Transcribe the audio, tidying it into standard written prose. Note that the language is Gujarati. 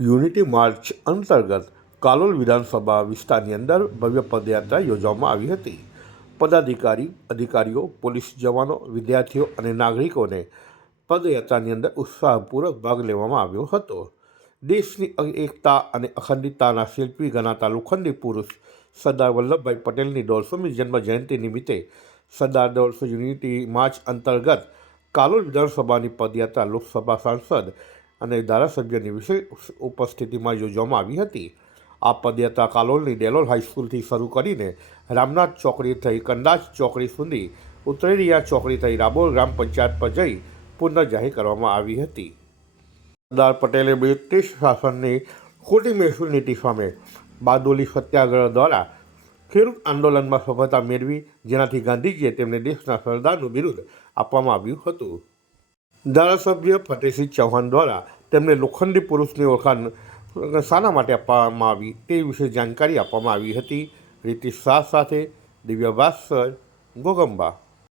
યુનિટી માર્ચ અંતર્ગત કાલોલ વિધાનસભા વિસ્તારની અંદર ભવ્ય પદયાત્રા યોજવામાં આવી હતી. અધિકારીઓ, પોલીસ જવાનો, વિદ્યાર્થીઓ અને નાગરિકોને પદયાત્રાની અંદર ઉત્સાહપૂર્વક ભાગ લેવામાં આવ્યો હતો. દેશની એકતા અને અખંડિતતાના શિલ્પી ગણાતા લોખંડી પુરુષ સરદાર વલ્લભભાઈ પટેલની 150મી જન્મ જયંતિ નિમિત્તે સરદાર 150 યુનિટી માર્ચ અંતર્ગત કાલોલ વિધાનસભાની પદયાત્રા લોકસભા સાંસદ અને ધારાસભ્યની વિશેષ ઉપસ્થિતિમાં યોજવામાં આવી હતી. આ પદયાત્રા કાલોલની ડેલોલ હાઈસ્કૂલથી શરૂ કરીને રામનાથ ચોકડી થઈ કંડાજ ચોકડી સુધી ઉત્તરેરિયા ચોકડી થઈ રાબોલ ગ્રામ પંચાયત પર જઈ પૂર્ણ જાહેર કરવામાં આવી હતી. સરદાર પટેલે બ્રિટિશ શાસનની ખોટી મહેસૂલ નીતિ સામે બારડોલી સત્યાગ્રહ દ્વારા ખેડૂત આંદોલનમાં સફળતા મેળવી, જેનાથી ગાંધીજીએ તેમને દેશના સરદારનું બિરુદ આપવામાં આવ્યું હતું. ધારાસભ્ય ફતેહસિંહ ચૌહાણ દ્વારા તેમને લોખંડી પુરુષની ઓળખાણ શાના માટે આપવામાં આવી તે વિશે જાણકારી આપવામાં આવી હતી. રીતિશ શાહ સાથે દિવ્ય ભાસ્કર, ઘોગંબા.